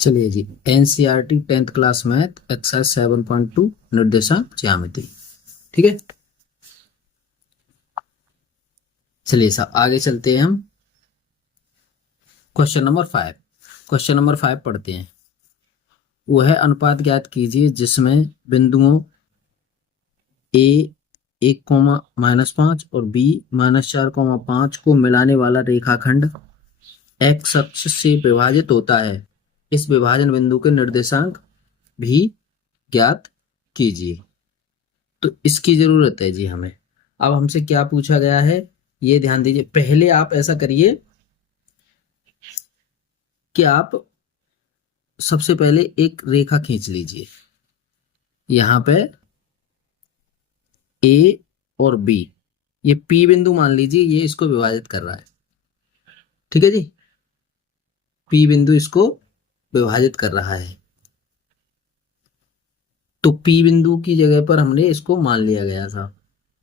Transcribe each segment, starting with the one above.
चलिए जी, NCERT 10th class math exercise 7.2 निर्देशांक ज्यामिति। ठीक है, चलिए साहब आगे चलते हैं हम। क्वेश्चन नंबर 5 पढ़ते हैं। वह अनुपात ज्ञात कीजिए जिसमें बिंदुओं ए 1, -5 और बी -4, 5 को मिलाने वाला रेखाखंड एक्स अक्ष से विभाजित होता है। इस विभाजन बिंदु के निर्देशांक भी ज्ञात कीजिए। तो इसकी जरूरत है जी हमें। अब हमसे क्या पूछा गया है ये ध्यान दीजिए। पहले आप ऐसा करिए कि आप सबसे पहले एक रेखा खींच लीजिए। यहाँ पे ए और बी, ये पी बिंदु मान लीजिए, ये इसको विभाजित कर रहा है। ठीक है जी, पी बिंदु इसको विभाजित कर रहा है। तो पी बिंदु की जगह पर हमने इसको मान लिया गया था।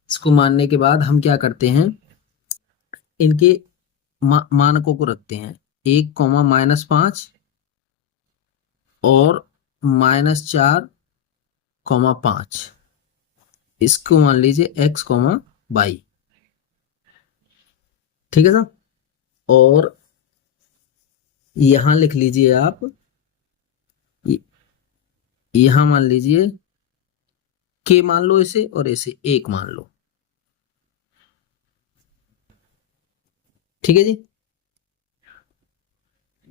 इसको मानने के बाद हम क्या करते हैं, इनके मानकों को रखते हैं। 1, -5 और -4, 5 इसको मान लीजिए x, y। ठीक है साहब, और यहां लिख लीजिए आप, यहां मान लीजिए k मान लो इसे, और इसे 1 मान लो। ठीक है जी,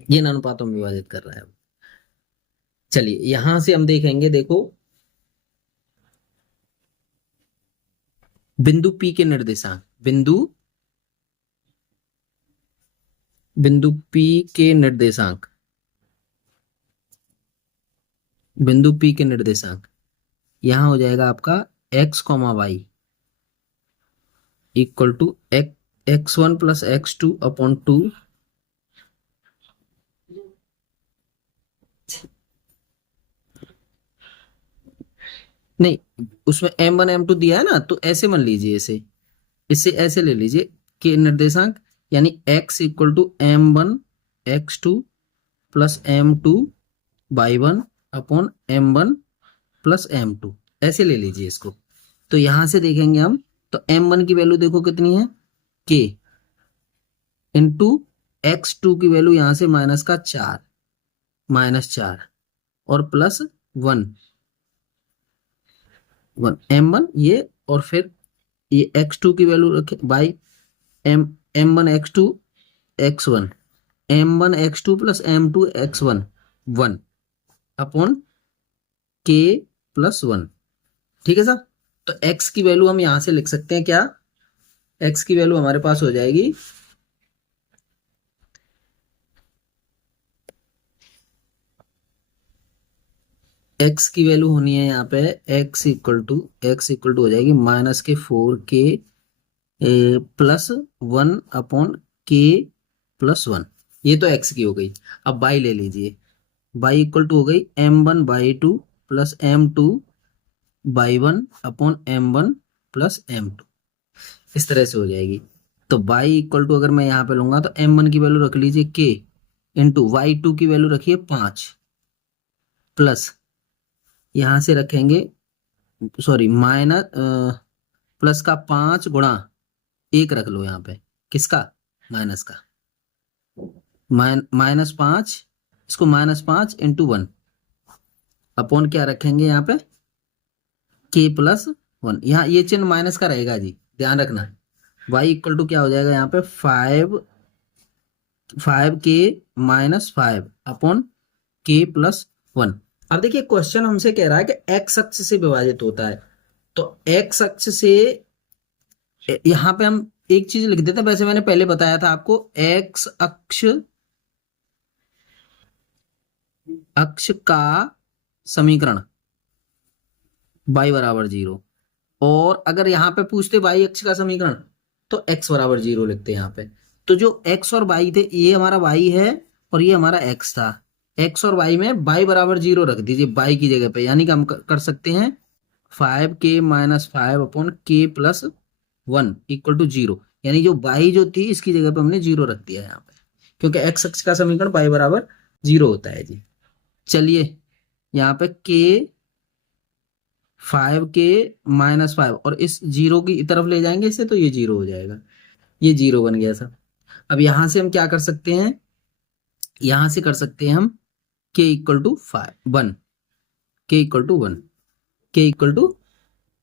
ये अनुपातों में विभाजित कर रहा है। चलिए यहां से हम देखेंगे, देखो बिंदु P के निर्देशांक, बिंदु P के निर्देशांक, बिंदु P के निर्देशांक यहां हो जाएगा आपका x, y equal to x1 + x2/2। नहीं, उसमें m1 m2 दिया है ना, तो ऐसे मान लीजिए, इसे ऐसे ले लीजिए कि निर्देशांक यानी x equal to m1 x2 + m2 y1/m1 + m2, ऐसे ले लीजिए इसको। तो यहां से देखेंगे हम, तो m1 की वैल्यू देखो कितनी है, k इंटू x2 की वैल्यू यहां से -4 और +1 m1 ये, और फिर ये x2 की वैल्यू रखे by m1 x2 x1, m1 x2 + m2 x1 1/k+1। ठीक है साहब, तो x की वैल्यू हम यहां से लिख सकते हैं क्या, x की वैल्यू हमारे पास हो जाएगी x की वैल्यू होनी है यहाँ पे x इक्वल टू हो जाएगी -4k +1/k+1। ये तो x की हो गई। अब y ले लीजिए, y इक्वल टू हो गई m1/2 + m2/1/m1 + m2, इस तरह से हो जाएगी। तो y इक्वल टू अगर मैं यहाँ पे लूंगा, तो m1 की वैल्यू रख लीजिए k इंटू y2 की वैल्यू रखिए 5 प्लस, यहां से रखेंगे, सॉरी माइनस, प्लस का 5 गुणा 1 रख लो यहाँ पे, किसका, माइनस का, -5, इसको -5 इंटू 1 अपॉन क्या रखेंगे यहाँ पे, k+1। यहाँ ये चिन्ह माइनस का रहेगा जी, ध्यान रखना। y इक्वल टू क्या हो जाएगा यहाँ पे 5k -5/k+1। अब देखिए क्वेश्चन हमसे कह रहा है कि x अक्ष से विभाजित होता है, तो x अक्ष से यहां पे हम एक चीज लिख देते हैं। वैसे मैंने पहले बताया था आपको, x अक्ष का समीकरण y = 0, और अगर यहाँ पे पूछते y अक्ष का समीकरण, तो x = 0 लिखते हैं यहाँ पे। तो जो x और y थे, ये हमारा y है और ये हमारा x था। x और y में y = 0 रख दीजिए y की जगह पे, यानी कि हम कर सकते हैं 5k -5/k+1 इक्वल टू 0, यानी जो y जो थी इसकी जगह पे हमने 0 रख दिया यहाँ पे, क्योंकि x अक्ष का समीकरण y = 0 होता है जी। चलिए यहाँ पे के 5k -5 और इस जीरो की तरफ ले जाएंगे इसे, तो ये जीरो हो जाएगा, ये जीरो बन गया सर। अब यहां से हम क्या कर सकते हैं, यहां से कर सकते हैं हम k equal to 1, k equal to 1, k equal to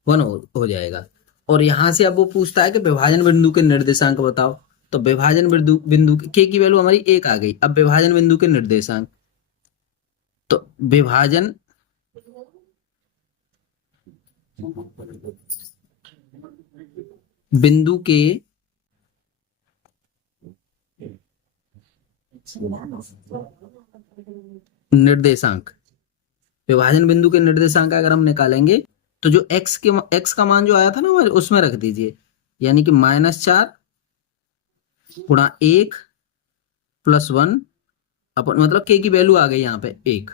1 हो जाएगा। और यहां से अब वो पूछता है कि विभाजन बिंदु के निर्देशांक बताओ। तो विभाजन बिंदु बिंदु k की वैल्यू हमारी 1 आ गई। अब विभाजन बिंदु के निर्देशांक, तो विभाजन बिंदु के निर्देशांक, विभाजन बिंदु के निर्देशांक अगर हम निकालेंगे तो जो x का मान जो आया था ना हमारे, उसमें रख दीजिए, यानी कि -4 गुणा 1 + 1 अपन, मतलब k की वैल्यू आ गई यहाँ पे 1,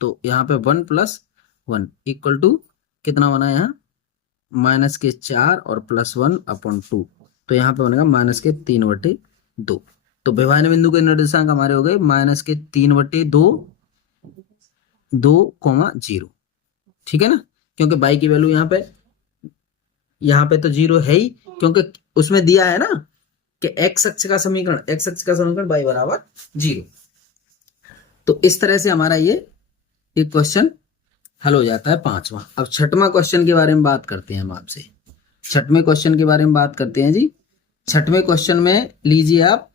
तो यहाँ पे 1 + 1 इक्वल टू कितना बना यहाँ, -4 और +1/2, तो यहाँ पे बनेगा -3/2। तो विभाजन बिंदु के निर्देशांक हमारे हो गए -3/2 2,0। ठीक है ना, क्योंकि बाई की वैल्यू यहाँ पे तो जीरो है ही, क्योंकि उसमें दिया है ना कि x अक्ष का समीकरण बाई बराबर 0। तो इस तरह से हमारा ये एक क्वेश्चन हल हो जाता है, पांचवा। अब छठवां क्वेश्चन के बारे में बात करते हैं हम आपसे। छठवें क्वेश्चन के बारे में बात करते हैं जी। छठवें क्वेश्चन में लीजिए आप,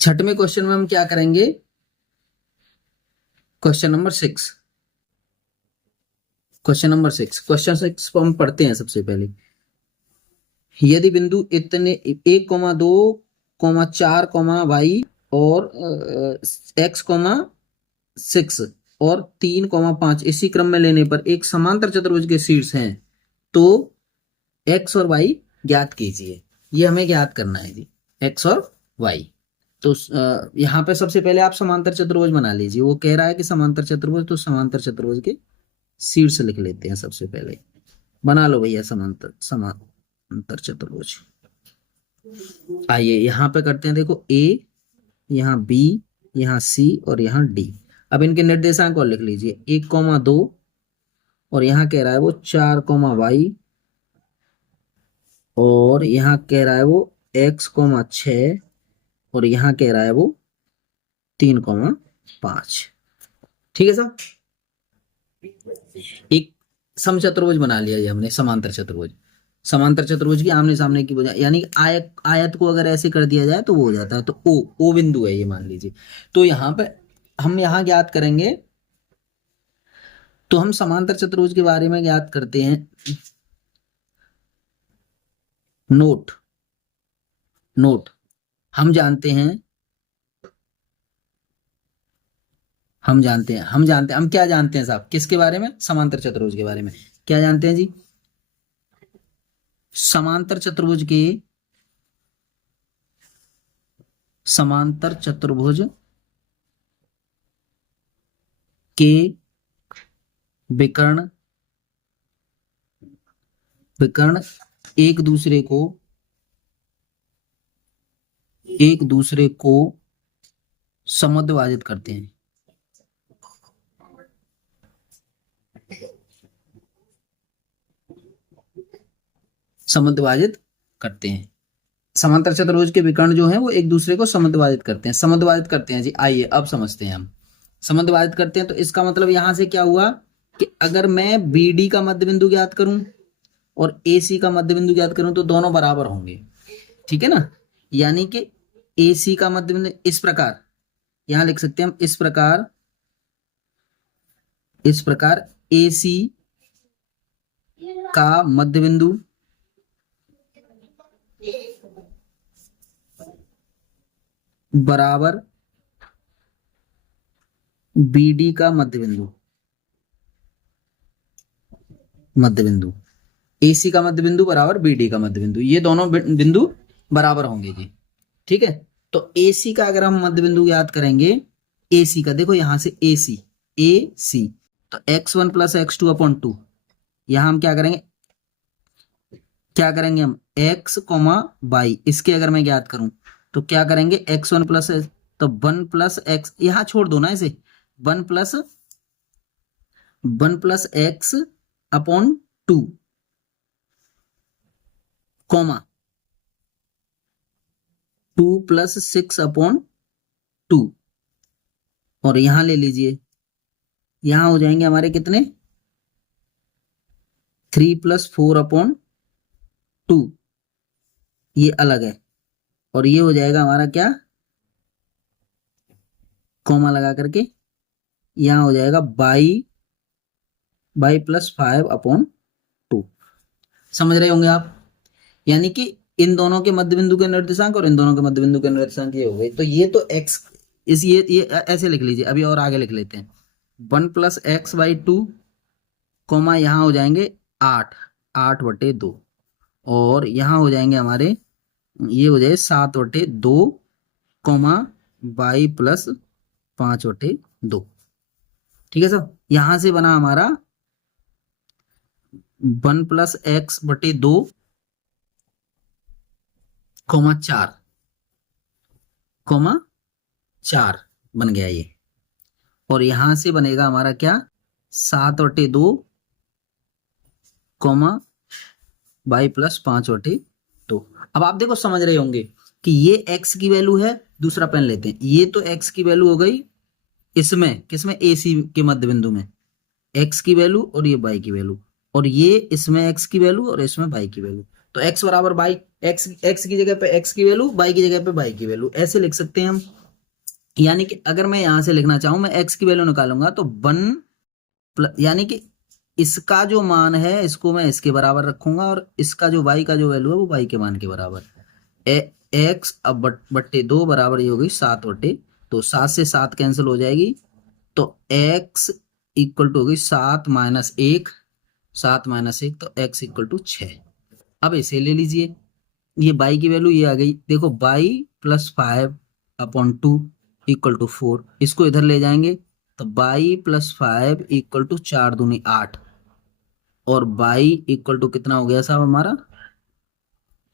छठवें क्वेश्चन में हम क्या करेंगे, क्वेश्चन नंबर 6, क्वेश्चन 6 को हम पढ़ते हैं सबसे पहले। यदि बिंदु इतने 1,2, 4, y और x, 6 और 3, 5 इसी क्रम में लेने पर एक समांतर चतुर्भुज के शीर्ष हैं, तो x और y ज्ञात कीजिए। ये हमें ज्ञात करना है जी, x और y। तो यहाँ पे सबसे पहले आप समांतर चतुर्भुज बना लीजिए। वो कह रहा है कि समांतर चतुर्भुज, तो समांतर चतुर्भुज के शीर्ष लिख लेते हैं सबसे पहले। बना लो भैया समांतर चतुर्भुज। आइए यहाँ पे करते हैं, देखो a, यहाँ b, यहाँ c और यहाँ d। अब इनके निर्देशांक और लिख लीजिए, 1,2 और यहाँ कह रहा है वो 4, y और यहाँ कह रहा है वो x, 6 और यहाँ कह रहा है वो 3, 5। ठीक है साहब, एक समचतुर्भुज बना लिया ये हमने, समांतर चतुर्भुज। समांतर चतुर्भुज की आमने सामने की वजह, यानी आयत को अगर ऐसे कर दिया जाए तो वो हो जाता है। तो ओ बिंदु है ये, मान लीजिए। तो यहाँ पे हम यहाँ ज्ञात करेंगे, तो हम समांतर चतुर्भुज के बारे में ज्ञात करते हैं। नोट हम जानते हैं, हम क्या जानते हैं साहब, किसके बारे में, समांतर चतुर्भुज के बारे में। क्या जानते हैं जी, समांतर चतुर्भुज के विकर्ण एक दूसरे को समद्विभाजित करते हैं। समांतर चतुर्भुज के विकर्ण जो है वो एक दूसरे को समद्विभाजित करते हैं जी। आइए अब समझते हैं हम। समद्विभाजित करते हैं तो इसका मतलब यहां से क्या हुआ कि अगर मैं BD का मध्य बिंदु ज्ञात करूं और AC का मध्य बिंदु ज्ञात करूं तो दोनों बराबर होंगे। ठीक है ना, यानी कि AC का मध्य बिंदु इस प्रकार यहां लिख सकते हैं हम, इस प्रकार AC का मध्य बिंदु बराबर BD का मध्य बिंदु, AC का मध्य बिंदु बराबर BD का मध्य बिंदु, ये दोनों बिंदु बराबर होंगे जी। ठीक है, तो AC का अगर हम मध्य बिंदु याद करेंगे, AC का देखो यहां से AC तो x1 + x2/2, यहां हम क्या करेंगे हम x, y, इसके अगर मैं ज्ञात करूं तो क्या करेंगे, x1 + तो 1+x यहां छोड़ दो ना इसे, 1+x अपॉन 2 कॉमा 2+6 अपॉन 2 और यहां ले लीजिए, यहां हो जाएंगे हमारे कितने 3+4 अपॉन 2, ये अलग है और ये हो जाएगा हमारा क्या कॉमा लगा करके यहां हो जाएगा y+5 अपॉन 2। समझ रहे होंगे आप, यानी कि इन दोनों के मध्य बिंदु के निर्देशांक और इन दोनों के मध्य बिंदु के निर्देशांक ये हो गए। तो ये तो x इस ये ऐसे लिख लीजिए, अभी और आगे लिख लेते हैं 1+x/2 कॉमा यहाँ हो जाएंगे 8/2 और यहाँ हो जाएंगे हमारे ये हो जाए 7/2 कॉमा y+5/2। ठीक है सर, यहां से बना हमारा 1+x/2 कॉमा 4 बन गया ये, और यहां से बनेगा हमारा क्या 7/2 कॉमा y+5/2। अब आप देखो समझ रहे होंगे कि ये x की वैल्यू है, दूसरा पेन लेते हैं, ये तो x की वैल्यू हो गई इसमें किसमें AC के मध्य बिंदु में x की वैल्यू और ये y की वैल्यू, और ये इसमें x की वैल्यू और इसमें y की वैल्यू। तो x बराबर y, x की जगह पे x की वैल्यू, y की जगह पे y की वैल्यू, ऐसे लिख सकते हैं हम। यानी कि अगर मैं यहां से लिखना चाहूं, मैं x की वैल्यू निकालूंगा तो 1 यानी कि इसका जो मान है इसको मैं इसके बराबर रखूंगा और इसका जो y का जो वैल्यू है वो y के मान के बराबर। x अब बट्टे 2 बराबर ये हो गई 7/2, 7 से 7 कैंसिल हो जाएगी तो x इक्वल टू हो गई 7-1, 7-1 तो x इक्वल टू 6। अब इसे ले लीजिए, ये y की वैल्यू ये आ गई, देखो y+5/2 इक्वल टू 4, इसको इधर ले जाएंगे तो y+5 इक्वल टू 4 दूनी 8 और y इक्वल टू कितना हो गया साहब हमारा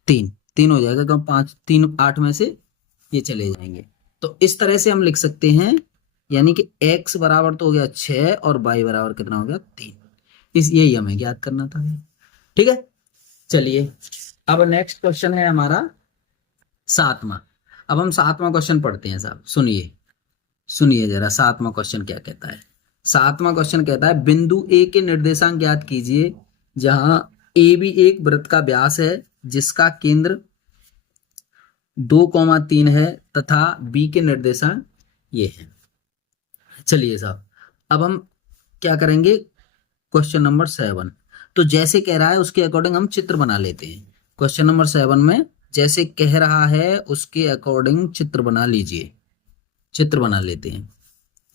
3 हो जाएगा, क्यों 5 3 8 में से ये चले जाएंगे। तो इस तरह से हम लिख सकते हैं, यानी कि x बराबर तो हो गया 6 और y बराबर कितना हो गया 3। यही हमें ज्ञात करना था। ठीक है, चलिए अब नेक्स्ट क्वेश्चन है हमारा 7वां। अब हम 7वां क्वेश्चन पढ़ते हैं साहब, सुनिए जरा 7वां क्वेश्चन क्या कहता है। 7वां क्वेश्चन कहता है बिंदु A के निर्देशांक ज्ञात कीजिए जहां AB एक वृत्त का व्यास है जिसका केंद्र 2,3 है तथा B के निर्देशांक ये है। चलिए साहब, अब हम क्या करेंगे, क्वेश्चन नंबर 7 तो जैसे कह रहा है उसके अकॉर्डिंग हम चित्र बना लेते हैं। क्वेश्चन नंबर 7 में जैसे कह रहा है उसके अकॉर्डिंग चित्र बना लीजिए, चित्र बना लेते हैं।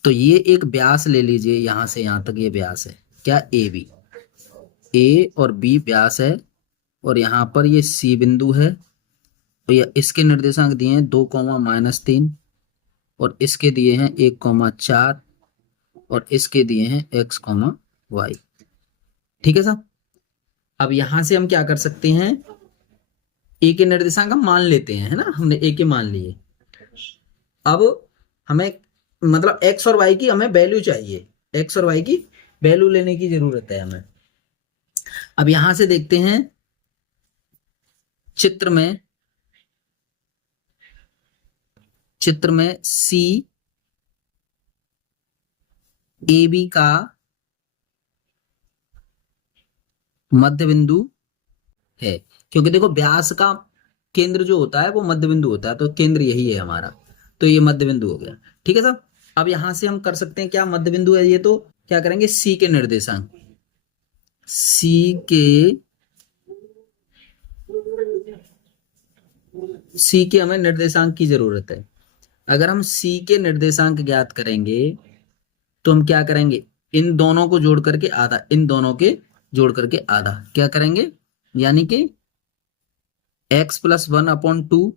तो ये एक व्यास ले लीजिए, यहां से यहां तक ये व्यास है क्या AB, A और B व्यास है और यहाँ पर ये C बिंदु है और ये इसके निर्देशांक दिए हैं 2,-3 और इसके दिए हैं 1,4 और इसके दिए हैं x, y। ठीक है साहब, अब यहां से हम क्या कर सकते हैं, A के निर्देशांक हम मान लेते हैं, है ना, हमने A के मान लिए। अब हमें मतलब x और y की हमें वैल्यू चाहिए, x और y की वैल्यू लेने की जरूरत है हमें। अब यहां से देखते हैं चित्र में C AB का मध्य बिंदु है, क्योंकि देखो व्यास का केंद्र जो होता है वो मध्य बिंदु होता है, तो केंद्र यही है हमारा, तो ये मध्य बिंदु हो गया। ठीक है साहब, अब यहां से हम कर सकते हैं क्या, मध्य बिंदु है ये, तो क्या करेंगे C के निर्देशांक, C के हमें निर्देशांक की जरूरत है। अगर हम C के निर्देशांक ज्ञात करेंगे तो हम क्या करेंगे, इन दोनों को जोड़ करके आधा, इन दोनों के जोड़ करके आधा क्या करेंगे, यानी कि x+1/2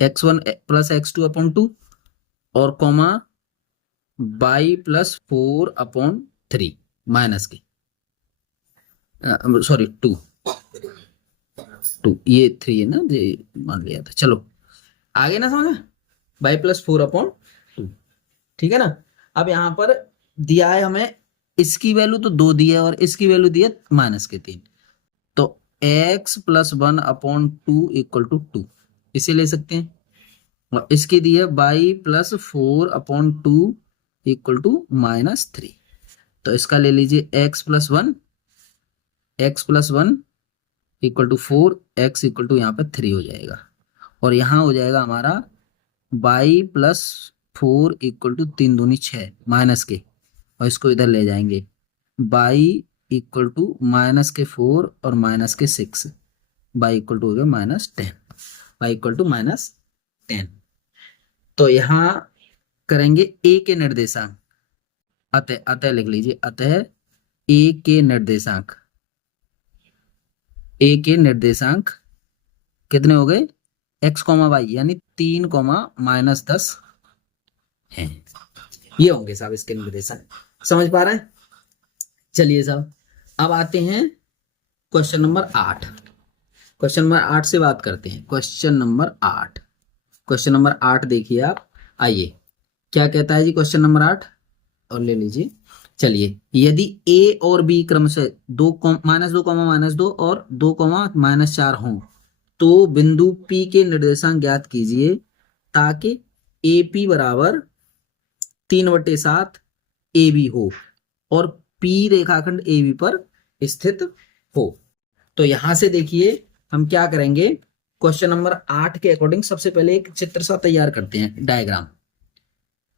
x1 + x2/2 और कॉमा y+4/3 माइनस के सॉरी 2 ये 3 है ना, ये मान लिया था। चलो आगे ना समझा, y प्लस 4/2, ठीक है ना। अब यहाँ पर दिया है हमें इसकी वैल्यू तो 2 दी है और इसकी वैल्यू दी है -3, तो x प्लस 1/2 इक्वल टू 2 इसे ले सकते हैं, और इसकी दी है y प्लस 4/2 इक्वल टू -3, तो इसका ले लीजिए x plus 1 equal to 4, x equal to यहाँ पे 3 हो जाएगा, और यहाँ हो जाएगा हमारा y प्लस 4 इक्वल टू 3 दूनी 6 माइनस के, और इसको इधर ले जाएंगे y इक्वल टू -4 और -6, y इक्वल टू हो गया -10, y इक्वल टू -10। तो यहाँ करेंगे a के निर्देशांक, अतः लिख लीजिए, अतः a के निर्देशांक कितने हो गए, x, y यानी 3, -10 है। ये होंगे साहब इसके निर्देशांक, समझ पा रहे हैं। चलिए साहब अब आते हैं क्वेश्चन नंबर 8। क्वेश्चन नंबर 8 से बात करते हैं। क्वेश्चन नंबर 8 देखिए आप, आइए क्या कहता है जी क्वेश्चन नंबर 8, और ले लीजिए। चलिए, यदि a और b क्रमशः -2, -2 और 2, -4 हों तो बिंदु P के निर्देशांक ज्ञात कीजिए ताकि AP बराबर 3/7 AB हो और P रेखाखंड AB पर स्थित हो। तो यहां से देखिए हम क्या करेंगे, क्वेश्चन नंबर 8 के अकॉर्डिंग सबसे पहले एक चित्र सा तैयार करते हैं, डायग्राम।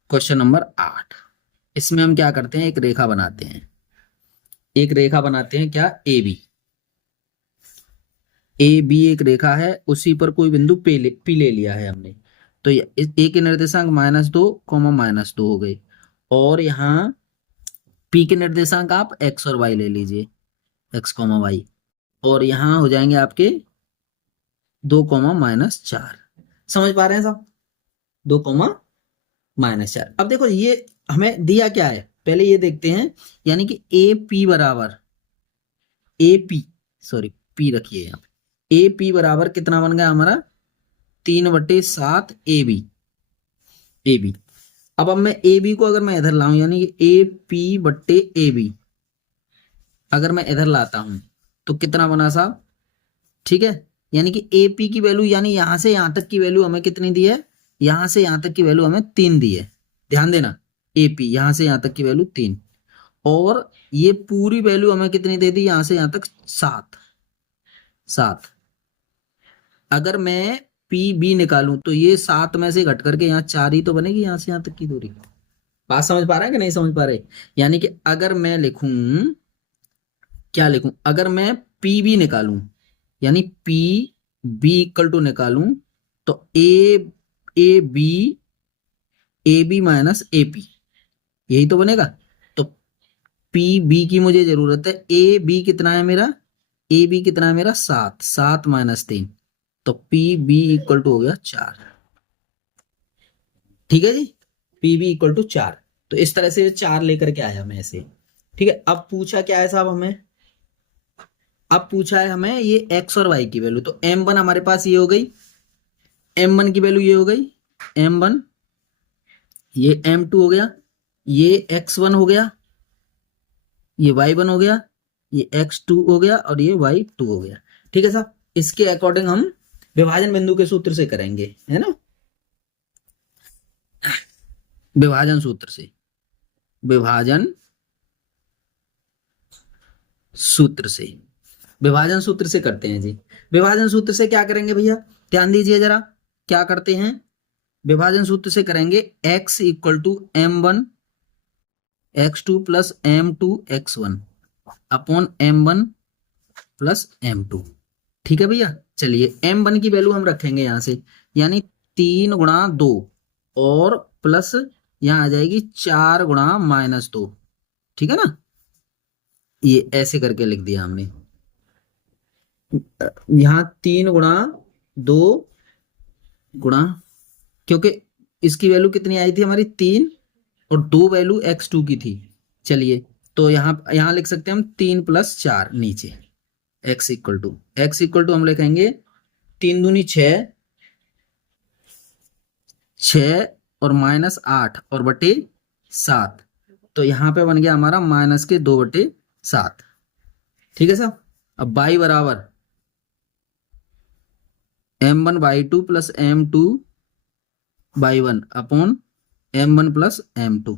क्वेश्चन नंबर 8, इसमें हम क्या करते हैं, एक रेखा बनाते हैं, क्या, AB एक रेखा है, उसी पर कोई बिंदु P ले लिया है हमने, तो A के निर्देशांक -2, -2 हो गए, और यहाँ P के निर्देशांक आप x और y ले लीजिए, x, y, और यहाँ हो जाएंगे आपके 2, -4। समझ पा रहे हैं साहब, 2, -4। अब देखो ये हमें दिया क्या है, पहले ये देखते हैं, यानी कि AP बराबर, P रखिए यहाँ, AP बराबर कितना बन गया हमारा, 3/7 AB। अब मैं AB को अगर मैं इधर लाऊं, यानी कि AP/AB अगर मैं इधर लाता हूं तो कितना बना साहब, ठीक है, यानी कि AP की वैल्यू, यानी यहां से यहां तक की वैल्यू हमें कितनी दी है, यहां से यहां तक की वैल्यू हमें 3 दी है, ध्यान देना, AP यहां से यहां तक की वैल्यू 3, और ये पूरी वैल्यू हमें कितनी दे दी, यहां से यहां तक 7। अगर मैं PB निकालूं तो ये 7 में से घट करके यहाँ 4 ही तो बनेगी, यहां से यहां तक की दूरी। बात समझ पा रहे हैं कि नहीं समझ पा रहे, यानी कि अगर मैं लिखूं, क्या लिखूं, अगर मैं PB निकालूं, यानी PB इक्वल टू निकालूं, तो AB माइनस AP यही तो बनेगा। तो PB की मुझे जरूरत है, AB कितना है मेरा, 7 -3, तो PB इक्वल टू हो गया 4, ठीक है जी, PB इक्वल टू 4। तो इस तरह से 4 लेकर के आया मैं ऐसे, ठीक है। अब पूछा क्या है साहब हमें, अब पूछा है हमें ये x और y की वैल्यू, तो m1 हमारे पास ये हो गई, m1 की वैल्यू ये हो गई, m1, ये m2 हो गया, ये x1 हो गया, ये y1 हो गया, ये x2 हो गया, और ये y2 हो गया, ठीक है साहब। इसके अकॉर्डिंग हम विभाजन बिंदु के सूत्र से करेंगे, है ना, विभाजन सूत्र से करते हैं जी। विभाजन सूत्र से क्या करेंगे भैया, ध्यान दीजिए जरा, क्या करते हैं, विभाजन सूत्र से करेंगे x equal to m1 x2 plus m2 x1 upon m1 plus m2, ठीक है भैया। चलिए m1 की वैल्यू हम रखेंगे यहां से, यानी 3 गुणा 2 और प्लस यहां आ जाएगी 4 गुणा -2, ठीक है ना, ये ऐसे करके लिख दिया हमने, यहां 3 गुणा 2 गुणा, क्योंकि इसकी वैल्यू कितनी आई थी हमारी 3, और 2 वैल्यू x2 की थी। चलिए तो यहां लिख सकते हैं हम 3 + 4 नीचे, x इक्वल टू हम लिखेंगे 3 दूनी 6, 6 और -8 और बटे 7, तो यहाँ पे बन गया हमारा -2/7। ठीक है साहब। अब y बराबर m1/2 plus m2/1 upon m1 plus m2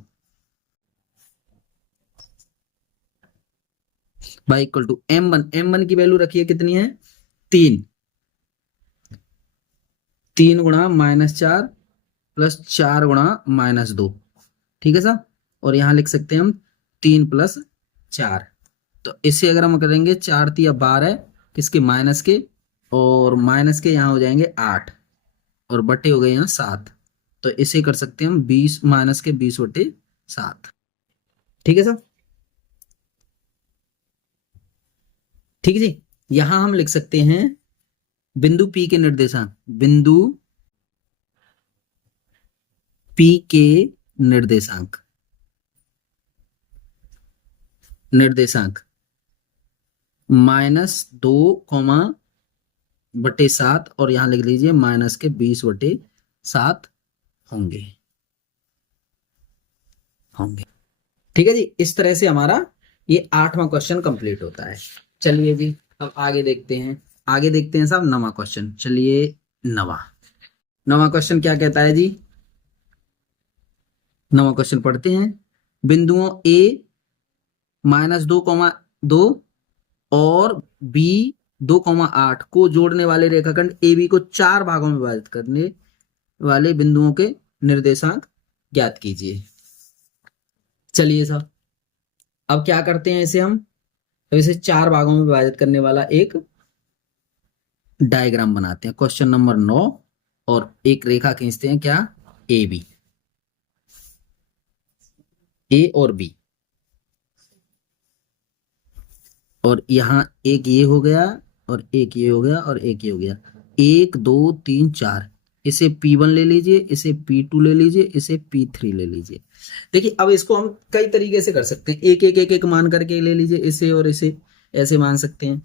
y equal to m1 की वैल्यू रखिए कितनी है 3, 3 गुणा -4 प्लस 4 गुणा -2। ठीक है साहब। और यहाँ लिख सकते हैं हम 3 + 4। तो इससे अगर हम करेंगे 4 × 12 किसके माइनस के, और माइनस के यहाँ हो जाएंगे 8 और बटे हो गए यहाँ 7। तो इसे कर सकते हैं हम 20 -20/7। ठीक है साहब। ठीक है जी। यहां हम लिख सकते हैं बिंदु P के निर्देशांक, बिंदु P के निर्देशांक, -2, -2/7 और यहां लिख लीजिए -20/7 होंगे। ठीक है जी। इस तरह से हमारा ये 8वां क्वेश्चन कंप्लीट होता है। चलिए जी अब आगे देखते हैं। आगे देखते हैं साहब 9वां क्वेश्चन। चलिए 9वां क्वेश्चन क्या कहता है जी। 9वां क्वेश्चन पढ़ते हैं। बिंदुओं A -2,2 और B 2,8 को जोड़ने वाले रेखाखंड AB को 4 भागों में विभाजित करने वाले बिंदुओं के निर्देशांक ज्ञात कीजिए। चलिए साहब अब क्या करते हैं इसे हम, तो इसे 4 भागों में विभाजित करने वाला एक डायग्राम बनाते हैं। क्वेश्चन नंबर 9 और एक रेखा खींचते हैं क्या AB, A और B, और यहां एक ये हो गया और एक ये हो गया और एक ये हो गया, 1 2 3 4। इसे P1 ले लीजिए, इसे P2 ले लीजिए, इसे P3 ले लीजिए। देखिए अब इसको हम कई तरीके से कर सकते हैं, एक एक एक एक मान करके ले लीजिए इसे, और इसे ऐसे मान सकते हैं।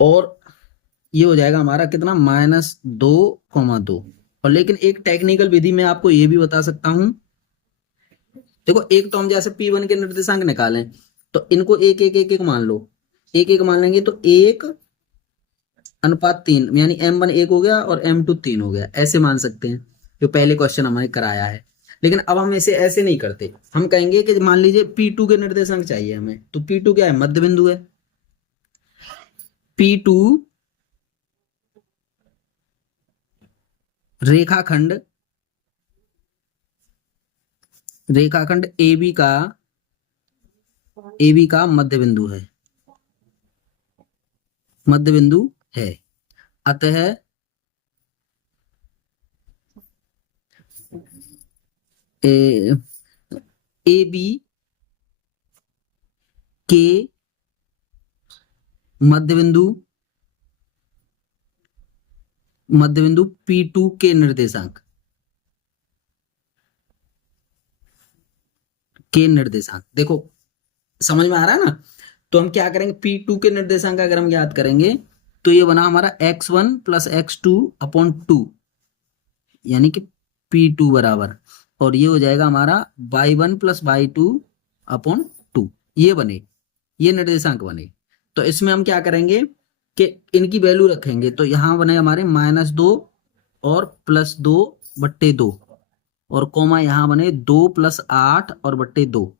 और ये हो जाएगा हमारा कितना -2,2। और लेकिन एक टेक्निकल विधि में आपको ये भी बता सकता हूं। देखो एक तो हम जैसे P1 के निर्देशांक निकालें तो इनको एक एक एक एक मान लो, एक एक मान लेंगे तो 1:3, यानी M1 1 हो गया और M2 3 हो गया, ऐसे मान सकते हैं जो पहले क्वेश्चन हमारे कराया है। लेकिन अब हम इसे ऐसे नहीं करते, हम कहेंगे कि मान लीजिए P2 के निर्देशांक चाहिए हमें, तो P2 क्या है मध्य बिंदु है। P2 रेखाखंड AB का मध्य बिंदु है, मध्य बिंदु है। अतः AB के मध्य बिंदु P2 के निर्देशांक देखो समझ में आ रहा है ना। तो हम क्या करेंगे, P2 के निर्देशांक अगर हम याद करेंगे तो ये बना हमारा x1 + x2/2, यानी कि P2 बराबर, और ये हो जाएगा हमारा y1 + y2/2। ये बने, ये निर्देशांक बने। तो इसमें हम क्या करेंगे कि इनकी वैल्यू रखेंगे, तो यहाँ बने हमारे -2 और +2/2, और कोमा यहाँ बने 2 + 8 और बट्टे 2।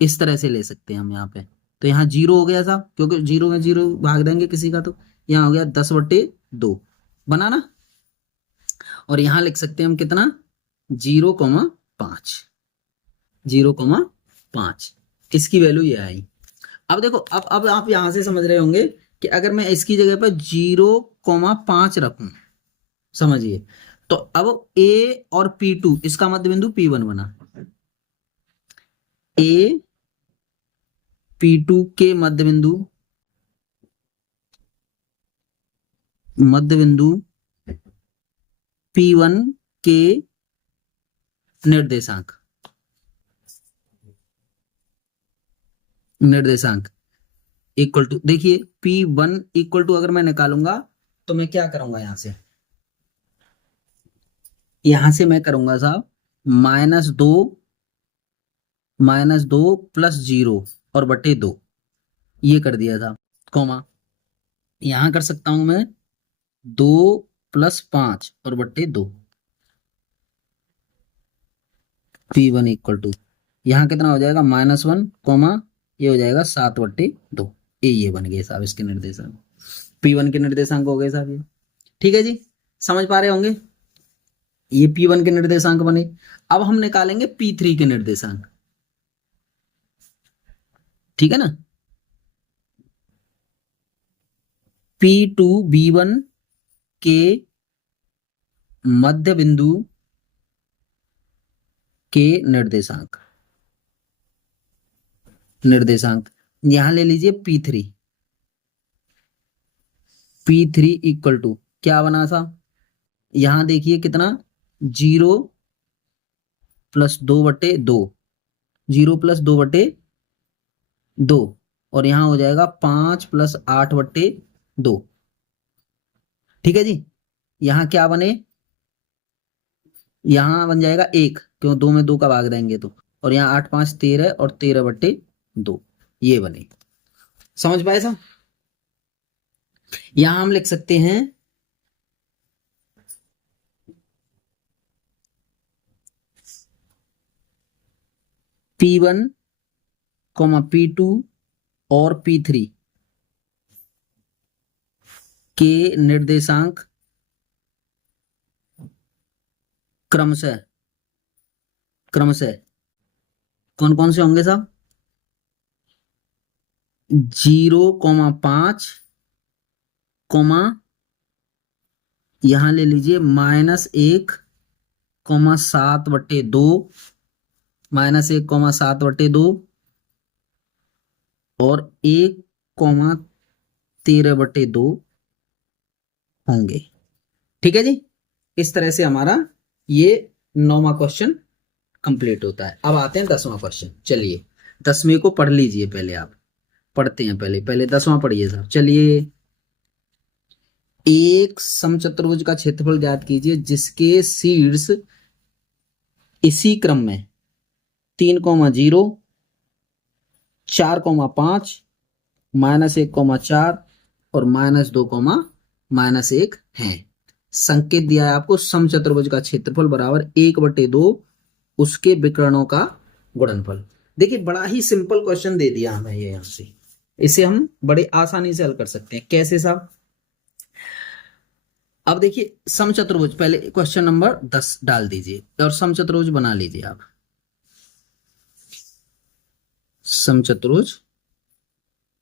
इस तरह से ले सकते हैं हम यहाँ पे। तो यहाँ 0 हो गया साहब, क्योंकि 0 में 0 भाग देंगे किसी का, तो यहाँ हो गया 10/2 बना ना। और यहाँ लिख सकते हैं हम कितना 0,5, 0,5 इसकी वैल्यू ये आई। अब देखो अब आप यहां से समझ रहे होंगे कि अगर मैं इसकी जगह पर 0,5 रखूं, समझिए, तो अब A और P2 इसका मध्य बिंदु P1 बना, A P2 के मध्य बिंदु P1 के निर्देशांक इक्वल टू, देखिए P1 इक्वल टू अगर मैं निकालूंगा तो मैं क्या करूंगा, यहां से यहां से मैं करूंगा साहब -2 प्लस 0 और बटे 2, ये कर दिया था, कॉमा। यहां कर सकता हूं मैं 2 प्लस 5 और बटे 2, P1 इक्वल टू, यहाँ कितना हो जाएगा -1, कॉमा ये हो जाएगा 7/2। ये बन गए साहब इसके निर्देशांक, P1 के निर्देशांक हो गए साहब ये। ठीक है जी, समझ पा रहे होंगे, ये P1 के निर्देशांक बने। अब हम निकालेंगे P3 के निर्देशांक, ठीक है ना। P2 B1 के मध्य बिंदु के निर्देशांक यहां ले लीजिए P3 इक्वल टू क्या बना था, यहां देखिए कितना, 0 प्लस 2/2, 0 + 2/2, और यहां हो जाएगा 5 + 8/2। ठीक है जी, यहां क्या बने, यहां बन जाएगा 1, क्यों 2 में 2 का भाग देंगे तो, और यहाँ 8 × 5 = 13 और 13/2, ये बने। समझ पाए साहब। यहां हम लिख सकते हैं P1, P2 और P3 के निर्देशांक क्रमशः कौन कौन से होंगे साहब, 0,5, यहां ले लीजिए -1, 7/2, -1,7/2, और 1,13/2 होंगे। ठीक है जी, इस तरह से हमारा ये 9वां क्वेश्चन कंप्लीट होता है। अब आते हैं 10वां क्वेश्चन। चलिए 10वें को पढ़ लीजिए, पहले आप पढ़ते हैं, पहले 10वां पढ़िए साहब। चलिए, एक समचतुर्भुज का क्षेत्रफल ज्ञात कीजिए जिसके शीर्ष इसी क्रम में 3,0, 4,5, -1,4 और -2, -1 है। संकेत दिया है आपको, समचतुर्भुज का क्षेत्रफल बराबर 1/2 उसके विकर्णों का गुणनफल। देखिए बड़ा ही सिंपल क्वेश्चन दे दिया हमें ये, यहां से इसे हम बड़े आसानी से हल कर सकते हैं। कैसे साहब, अब देखिए समचतुर्भुज, पहले क्वेश्चन नंबर 10 डाल दीजिए और समचतुर्भुज बना लीजिए आप। समचतुर्भुज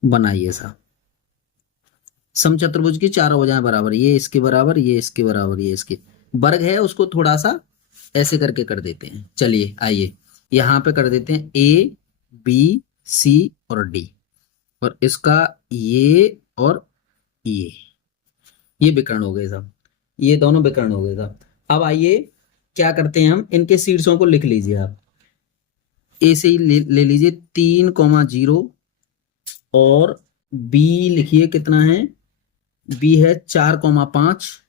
बनाइए साहब। समचतुर्भुज की चारों भुजाएं बराबर, ये इसके बराबर, ये इसके बराबर, ये इसके, वर्ग है उसको थोड़ा सा ऐसे करके कर देते हैं। चलिए आइए यहां पे कर देते हैं A, B, C और D, और इसका ये और ये विकर्ण हो गए साहब, ये दोनों विकर्ण हो गए साहब। अब आइए क्या करते हैं, हम इनके शीर्षों को लिख लीजिए आप। ए से ही ले लीजिए 3,0, और बी लिखिए कितना है, बी है 4,5,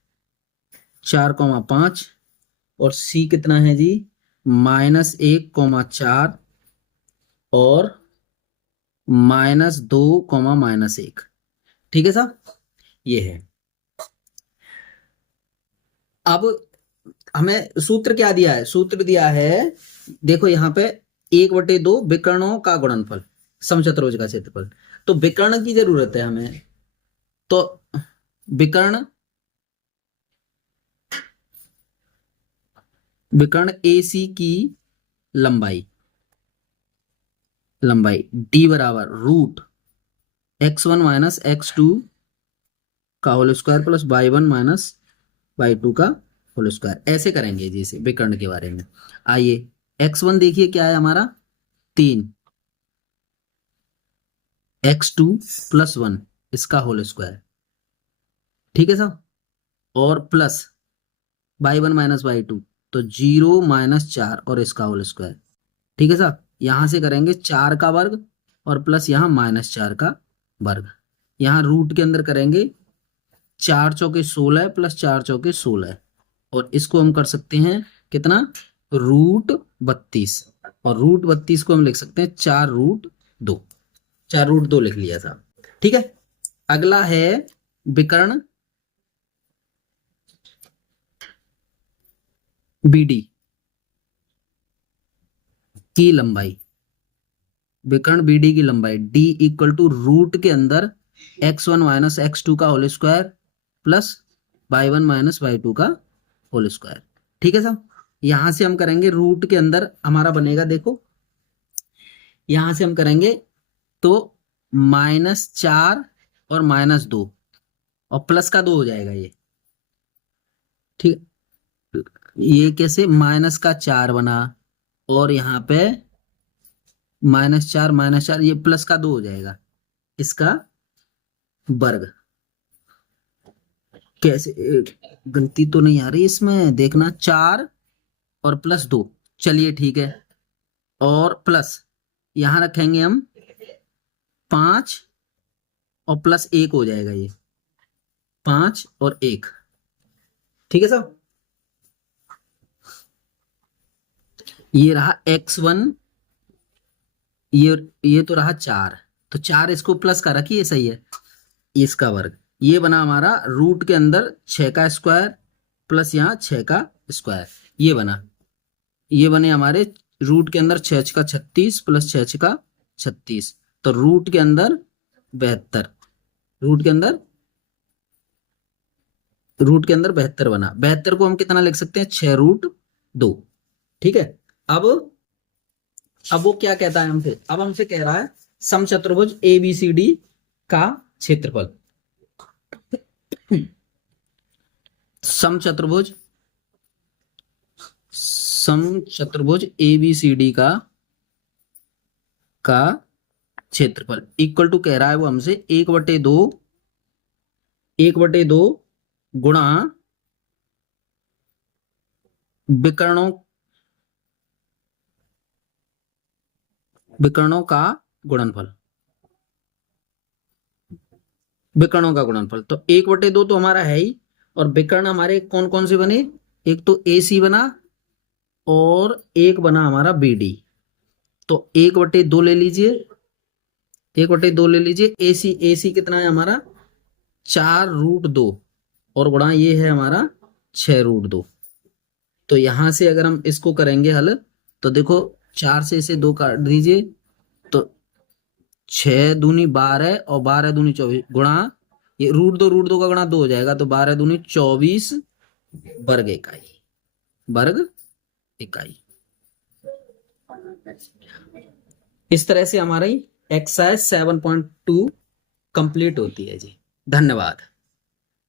4,5, और सी कितना है जी, -1,4 और -2, -1। ठीक है साहब, ये है। अब हमें सूत्र क्या दिया है, सूत्र दिया है, देखो यहाँ पे 1/2 विकर्णों का गुणनफल, समचतुर्भुज का क्षेत्रफल। तो विकर्ण की जरूरत है हमें, तो विकर्ण AC की लंबाई D बराबर √x1 - x2 का whole square plus y1 - y2 का होल स्क्वायर। ऐसे करेंगे जी इसे विकर्ण के बारे में। आइए x1 देखिए क्या है हमारा 3, x2 + 1 इसका होल स्क्वायर, ठीक है साहब, और प्लस y1 - y2 तो 0 - 4 और इसका होल स्क्वायर। ठीक है साहब, यहां से करेंगे 4 का वर्ग और प्लस यहां -4 का वर्ग, यहां रूट के अंदर करेंगे 4 × 4 = 16 प्लस 4 × 4 = 16, और इसको हम कर सकते हैं कितना, √32, और √32 को हम लिख सकते हैं 4√2, 4√2 लिख लिया था। ठीक है, अगला है विकर्ण BD की लंबाई, विकर्ण BD की लंबाई D इक्वल टू रूट के अंदर x1 माइनस x2 का whole square plus y1 minus y2 का होल स्क्वायर। ठीक है साहब, यहां से हम करेंगे रूट के अंदर हमारा बनेगा, देखो यहां से हम करेंगे तो -4 और -2 और प्लस का 2 हो जाएगा ये। ठीक, ये कैसे, -4 बना और यहाँ पे -4 ये प्लस का 2 हो जाएगा, इसका वर्ग। कैसे, गलती तो नहीं आ रही इसमें, देखना 4 और +2, चलिए ठीक है, और प्लस यहां रखेंगे हम 5 और +1 हो जाएगा ये, 5 और 1। ठीक है साहब, ये रहा x1, ये तो रहा 4, तो 4 इसको प्लस का रखिए, सही है, इसका वर्ग। ये बना हमारा रूट के अंदर 6 का स्क्वायर प्लस यहाँ 6 का स्क्वायर, ये बना, ये बने हमारे रूट के अंदर 6 का 36 प्लस 6 का 36, तो रूट के अंदर 72, रूट के अंदर 72 बना। 72 को हम कितना लिख सकते हैं, 6√2। ठीक है, अब वो क्या कहता है हमसे, अब हमसे कह रहा है समचतुर्भुज ABCD का क्षेत्रफल। समचतुर्भुज ABCD का क्षेत्रफल इक्वल टू कह रहा है वो हमसे 1/2 गुणा विकर्णों का गुणनफल, विकर्णों का गुणनफल। तो 1/2 तो हमारा है ही, और विकर्ण हमारे कौन कौन से बने, एक तो AC बना और एक बना हमारा BD, तो 1/2 ले लीजिए, 1/2 ले लीजिए। AC कितना है हमारा, 4√2, और गुणा ये है हमारा 6√2। तो यहां से अगर हम इसको करेंगे हल, तो देखो 4 से इसे 2 काट दीजिए, तो 6 दूनी 12 और 12 दूनी 24, गुणा ये √2 का गुणा 2 हो जाएगा, तो 12 दूनी 24 वर्ग इकाई। इस तरह से हमारी एक्सरसाइज 7.2 कंप्लीट होती है जी। धन्यवाद।